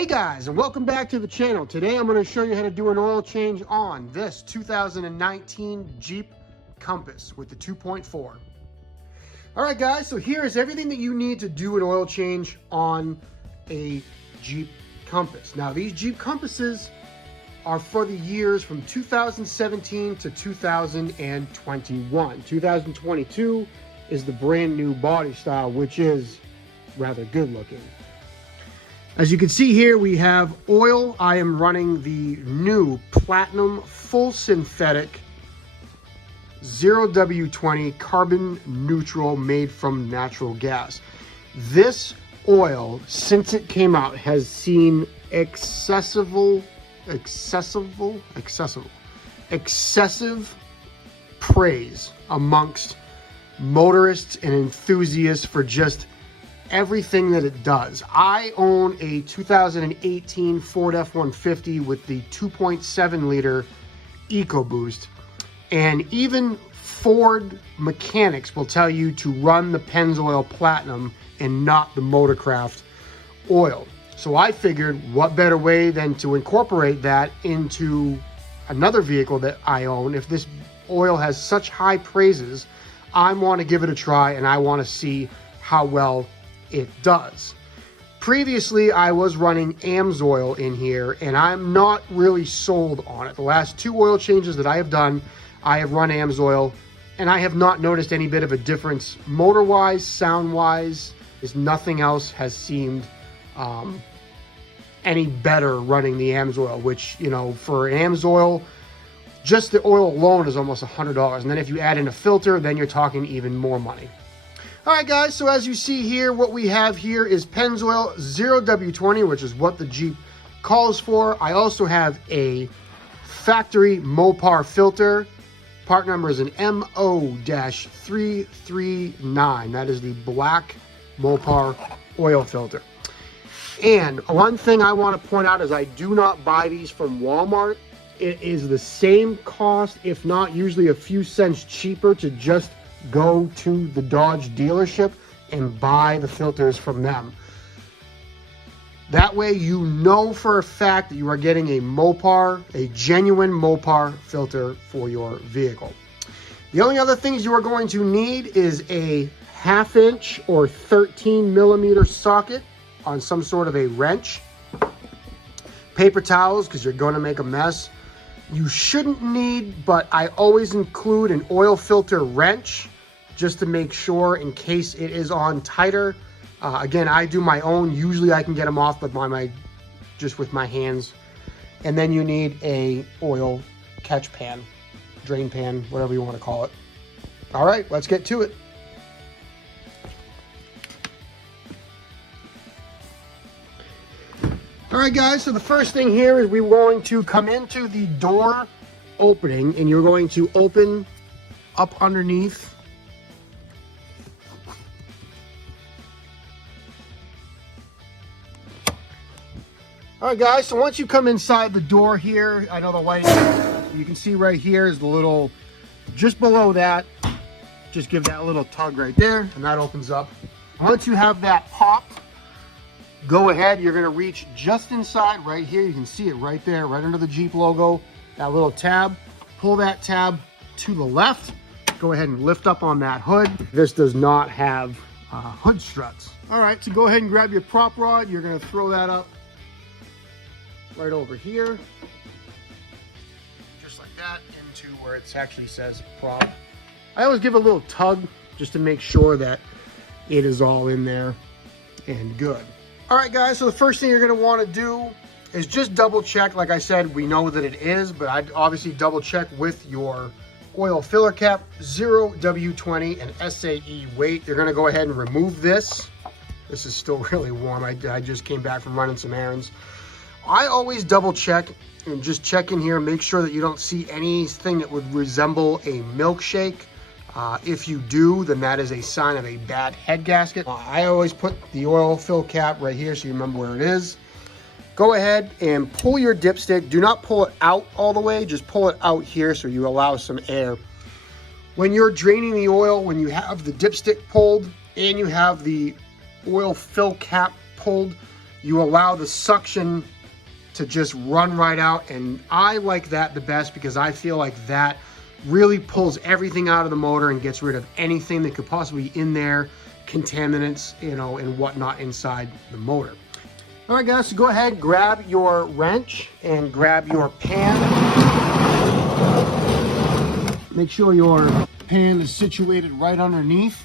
Hey guys, and welcome back to the channel. Today I'm going to show you how to do an oil change on this 2019 Jeep Compass with the 2.4. Alright guys, so here is everything that you need to do an oil change on a Jeep Compass. Now these Jeep Compasses are for the years from 2017 to 2021. 2022 is the brand new body style, which is rather good looking. As you can see here, we have oil. I am running the new Platinum Full Synthetic 0W20 carbon neutral made from natural gas. This oil, since it came out, has seen excessive praise amongst motorists and enthusiasts for just everything that it does. I own a 2018 Ford F-150 with the 2.7 liter EcoBoost, and even Ford mechanics will tell you to run the Pennzoil Platinum and not the Motorcraft oil. So I figured, what better way than to incorporate that into another vehicle that I own. If this oil has such high praises, I want to give it a try and I want to see how well it does. Previously, I was running Pennzoil in here, and I'm not really sold on it. The last two oil changes that I have done, I have run Pennzoil, and I have not noticed any bit of a difference motor-wise, sound-wise. Nothing else has seemed any better running the Pennzoil, which, you know, for Pennzoil, just the oil alone is almost $100. And then if you add in a filter, then you're talking even more money. All right, guys, so as you see here, what we have here is Pennzoil 0W20, which is what the Jeep calls for. I also have a factory MOPAR filter. Part number is an MO-339. That is the black MOPAR oil filter. And one thing I want to point out is I do not buy these from Walmart. It is the same cost, if not usually a few cents cheaper, to just go to the Dodge dealership and buy the filters from them. That way you know for a fact that you are getting a MOPAR, a genuine MOPAR filter for your vehicle. The only other things you are going to need is a 1/2 inch or 13 millimeter socket on some sort of a wrench, paper towels because you're going to make a mess. You shouldn't need, but I always include an oil filter wrench just to make sure in case it is on tighter. Again, I do my own. Usually I can get them off, but just with my hands. And then you need a oil catch pan, drain pan, whatever you want to call it. All right, let's get to it. All right, guys, so the first thing here is we're going to come into the door opening, and you're going to open up underneath. All right, guys, so once you come inside the door here, I know the light, you can see right here is the little, just below that, just give that a little tug right there, and that opens up. Once you have that popped, go ahead, you're going to reach just inside right here. You can see it right there, right under the Jeep logo, that little tab. Pull that tab to the left. Go ahead and lift up on that hood. This does not have hood struts. All right, so go ahead and grab your prop rod. You're going to throw that up right over here, just like that, into where it actually says prop. I always give a little tug just to make sure that it is all in there and good. All right, guys, so the first thing you're going to want to do is just double check. Like I said, we know that it is, but I'd obviously double check with your oil filler cap, 0W20 and SAE weight. You're going to go ahead and remove this. This is still really warm. I just came back from running some errands. I always double check and just check in here, make sure that you don't see anything that would resemble a milkshake. If you do, then that is a sign of a bad head gasket. I always put the oil fill cap right here so you remember where it is. Go ahead and pull your dipstick. Do not pull it out all the way, just pull it out here so you allow some air. When you're draining the oil, when you have the dipstick pulled and you have the oil fill cap pulled, you allow the suction to just run right out. And I like that the best because I feel like that really pulls everything out of the motor and gets rid of anything that could possibly be in there, contaminants, you know, and whatnot inside the motor. All right, guys, so go ahead, grab your wrench and grab your pan. Make sure your pan is situated right underneath,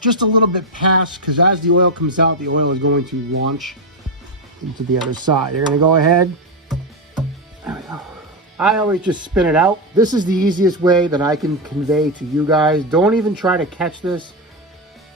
just a little bit past, because as the oil comes out, the oil is going to launch into the other side. You're gonna go ahead. There we go. I always just spin it out. This is the easiest way that I can convey to you guys. Don't even try to catch this.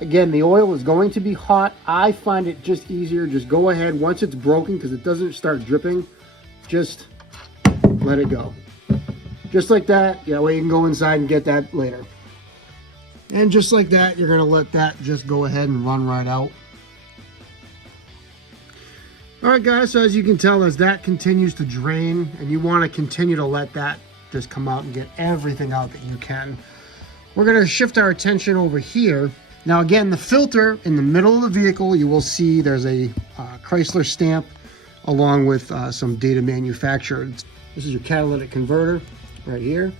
Again, the oil is going to be hot. I find it just easier. Just go ahead once it's broken, because it doesn't start dripping. Just let it go. Just like that. That way you can go inside and get that later. And just like that, you're gonna let that just go ahead and run right out. All right, guys, so as you can tell, as that continues to drain, and you want to continue to let that just come out and get everything out that you can, we're going to shift our attention over here. Now, again, the filter in the middle of the vehicle, you will see there's a Chrysler stamp along with some data manufacturer. This is your catalytic converter right here.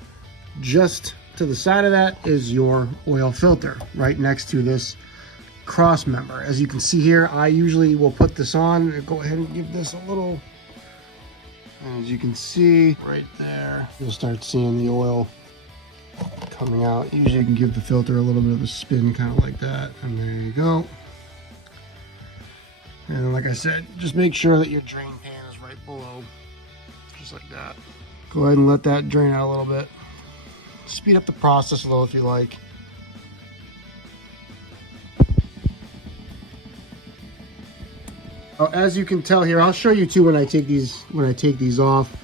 Just to the side of that is your oil filter right next to this cross member. As you can see here, I usually will put this on and go ahead and give this a little, and as you can see right there, you'll start seeing the oil coming out. Usually you can give the filter a little bit of a spin, kind of like that, and there you go. And then, like I said, just make sure that your drain pan is right below, just like that. Go ahead and let that drain out a little bit. Speed up the process a little if you like. As you can tell here, I'll show you too when I take these off.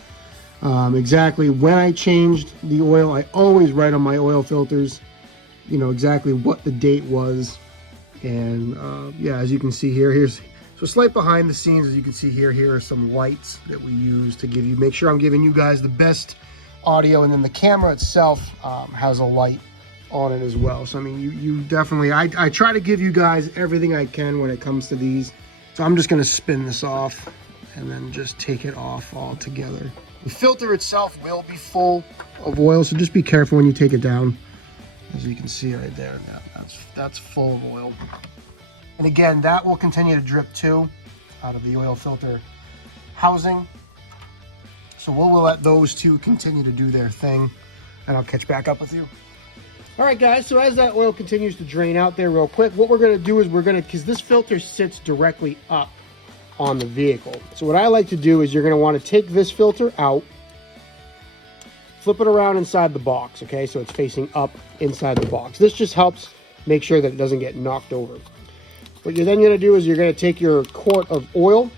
Exactly when I changed the oil, I always write on my oil filters, you know, exactly what the date was. And yeah, as you can see here, here's so slight behind the scenes. As you can see here, here are some lights that we use to make sure I'm giving you guys the best audio. And then the camera itself has a light on it as well. So I mean, you definitely, I try to give you guys everything I can when it comes to these. So I'm just going to spin this off and then just take it off altogether. The filter itself will be full of oil, so just be careful when you take it down. As you can see right there, that's full of oil. And again, that will continue to drip too out of the oil filter housing. So we'll let those two continue to do their thing, and I'll catch back up with you. All right, guys, so as that oil continues to drain out there real quick, what we're going to do is because this filter sits directly up on the vehicle. So what I like to do is you're going to want to take this filter out, flip it around inside the box, okay? So it's facing up inside the box. This just helps make sure that it doesn't get knocked over. What you're then going to do is you're going to take your quart of oil.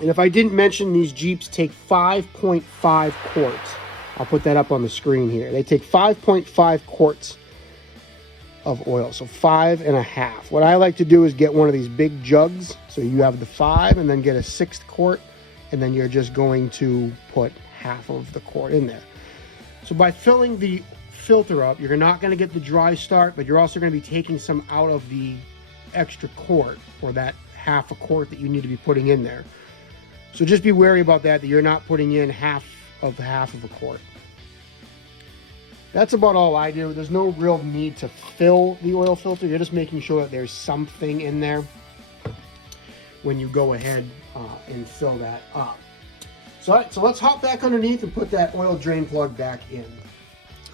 And if I didn't mention, these Jeeps take 5.5 quarts. I'll put that up on the screen here. They take 5.5 quarts of oil, so 5.5. What I like to do is get one of these big jugs. So you have the 5 and then get a 6th quart, and then you're just going to put half of the quart in there. So by filling the filter up, you're not going to get the dry start, but you're also going to be taking some out of the extra quart, or that half a quart that you need to be putting in there. So just be wary about that you're not putting in half of a quart. That's about all I do. There's no real need to fill the oil filter. You're just making sure that there's something in there when you go ahead and fill that up. So, all right, so let's hop back underneath and put that oil drain plug back in.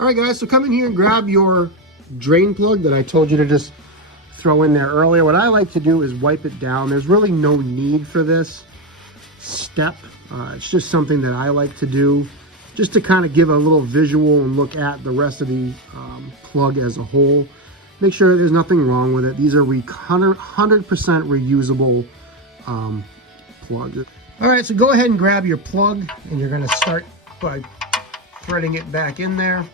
All right, guys, so come in here and grab your drain plug that I told you to just throw in there earlier. What I like to do is wipe it down. There's really no need for this step. It's just something that I like to do just to kind of give a little visual and look at the rest of the plug as a whole. Make sure there's nothing wrong with it. These are 100% reusable plugs. All right, so go ahead and grab your plug, and you're going to start by threading it back in there,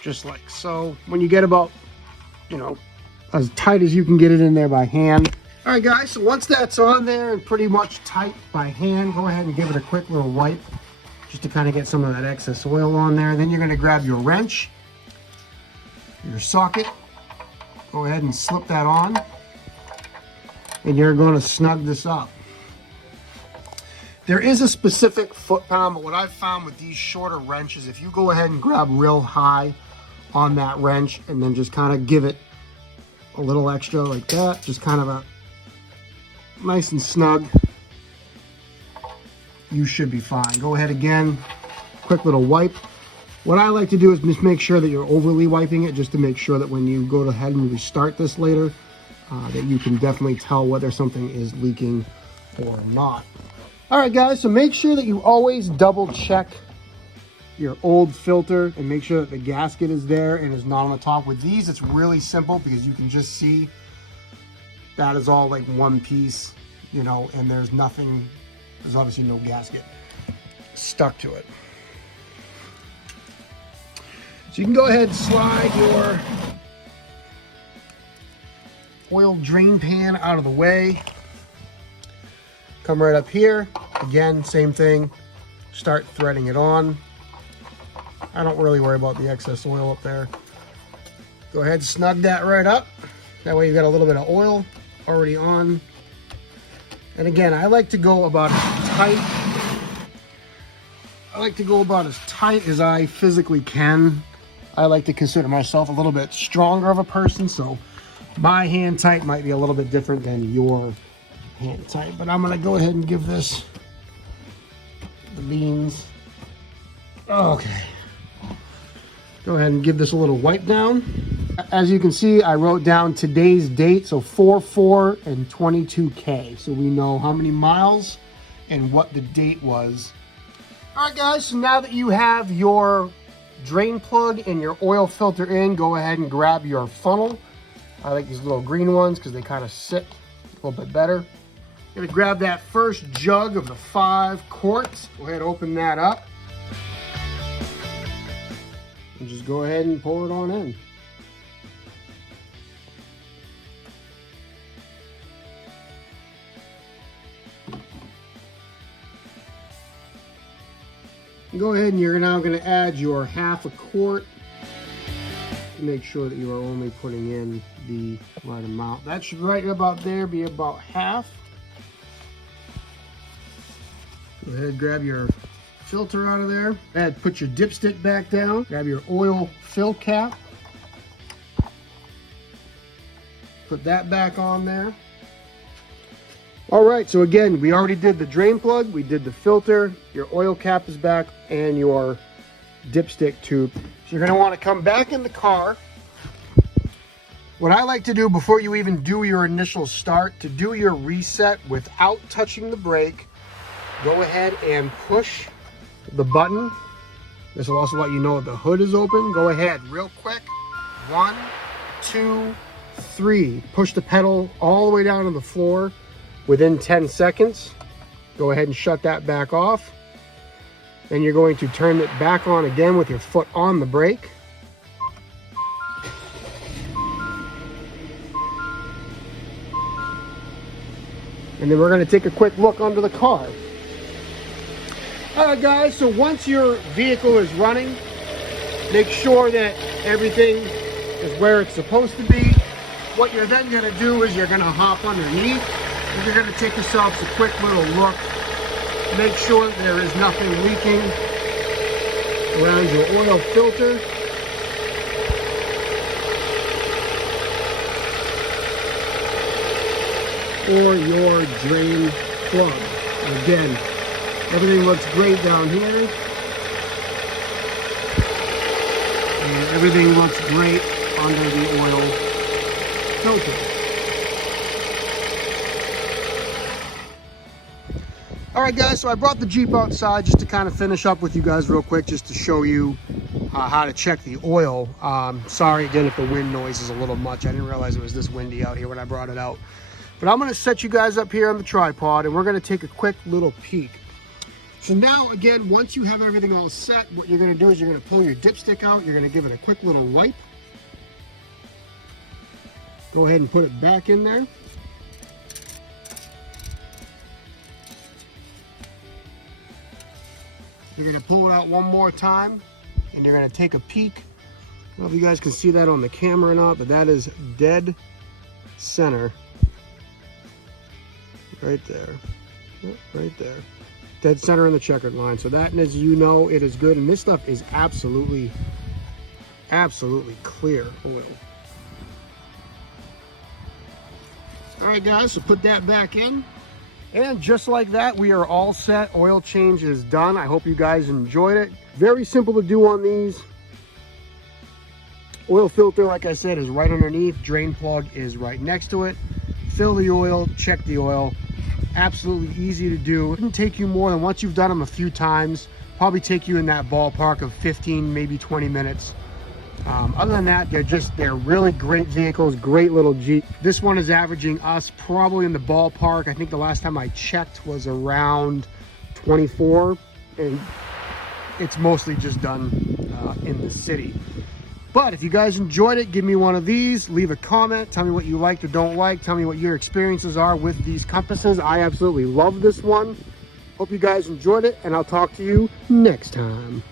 just like so. When you get about, you know, as tight as you can get it in there by hand. All right, guys, so once that's on there and pretty much tight by hand, go ahead and give it a quick little wipe just to kind of get some of that excess oil on there. Then you're going to grab your wrench, your socket, go ahead and slip that on. and you're going to snug this up. There is a specific foot pound, but what I've found with these shorter wrenches, if you go ahead and grab real high on that wrench and then just kind of give it a little extra like that, just kind of a nice and snug, you should be fine. Go ahead again, quick little wipe. What I like to do is just make sure that you're overly wiping it, just to make sure that when you go ahead and restart this later, that you can definitely tell whether something is leaking or not. All right, guys, so make sure that you always double check your old filter and make sure that the gasket is there and is not on the top. With these, it's really simple because you can just see that is all like one piece, you know, and there's nothing, there's obviously no gasket stuck to it. So you can go ahead and slide your oil drain pan out of the way. Come right up here. Again, same thing. Start threading it on. I don't really worry about the excess oil up there. Go ahead and snug that right up. That way you've got a little bit of oil already on. And again, I like to go about as tight as I physically can. I like to consider myself a little bit stronger of a person, so my hand tight might be a little bit different than your hand tight. But I'm gonna go ahead and give this the beans. Okay. Go ahead and give this a little wipe down. As you can see, I wrote down today's date, so 4/4 and 22K. So we know how many miles and what the date was. All right, guys, so now that you have your drain plug and your oil filter in, go ahead and grab your funnel. I like these little green ones because they kind of sit a little bit better. You're gonna grab that first jug of the 5 quarts. Go ahead and open that up. And just go ahead and pour it on in. Go ahead and you're now going to add your 1/2 quart. Make sure that you are only putting in the right amount. That should right about there be about half. Go ahead, grab your filter out of there. Go ahead, put your dipstick back down. Grab your oil fill cap. Put that back on there. All right, so again, we already did the drain plug, we did the filter, your oil cap is back, and your dipstick tube. So you're gonna wanna come back in the car. What I like to do before you even do your initial start, to do your reset without touching the brake, go ahead and push the button. This will also let you know the hood is open. Go ahead, real quick. 1, 2, 3. Push the pedal all the way down to the floor. Within 10 seconds, go ahead and shut that back off. Then you're going to turn it back on again with your foot on the brake. And then we're going to take a quick look under the car. All right, guys, so once your vehicle is running, make sure that everything is where it's supposed to be. What you're then going to do is you're going to hop underneath. And you're going to take yourself a quick little look. Make sure that there is nothing leaking around your oil filter. Or your drain plug. And again, everything looks great down here. And everything looks great under the oil filter. All right, guys, so I brought the Jeep outside just to kind of finish up with you guys real quick, just to show you how to check the oil. Sorry again if the wind noise is a little much. I didn't realize it was this windy out here when I brought it out. But I'm gonna set you guys up here on the tripod and we're gonna take a quick little peek. So now, again, once you have everything all set, what you're gonna do is you're gonna pull your dipstick out, you're gonna give it a quick little wipe. Go ahead and put it back in there. You're gonna pull it out one more time and you're gonna take a peek. I don't know if you guys can see that on the camera or not, but that is dead center right there. Yep, right there. Dead center in the checkered line. So that, as you know, it is good. And this stuff is absolutely clear oil. All right, guys, so put that back in. And just like that, we are all set. Oil change is done. I hope you guys enjoyed it. Very simple to do on these. Oil filter, like I said, is right underneath. Drain plug is right next to it. Fill the oil, check the oil. Absolutely easy to do. It didn't take you more than, once you've done them a few times, probably take you in that ballpark of 15, maybe 20 minutes. Other than that, they're really great vehicles, great little Jeep. This one is averaging us probably in the ballpark. I think the last time I checked was around 24, and it's mostly just done in the city. But if you guys enjoyed it, give me one of these, leave a comment, tell me what you liked or don't like, tell me what your experiences are with these compasses. I absolutely love this one. Hope you guys enjoyed it, and I'll talk to you next time.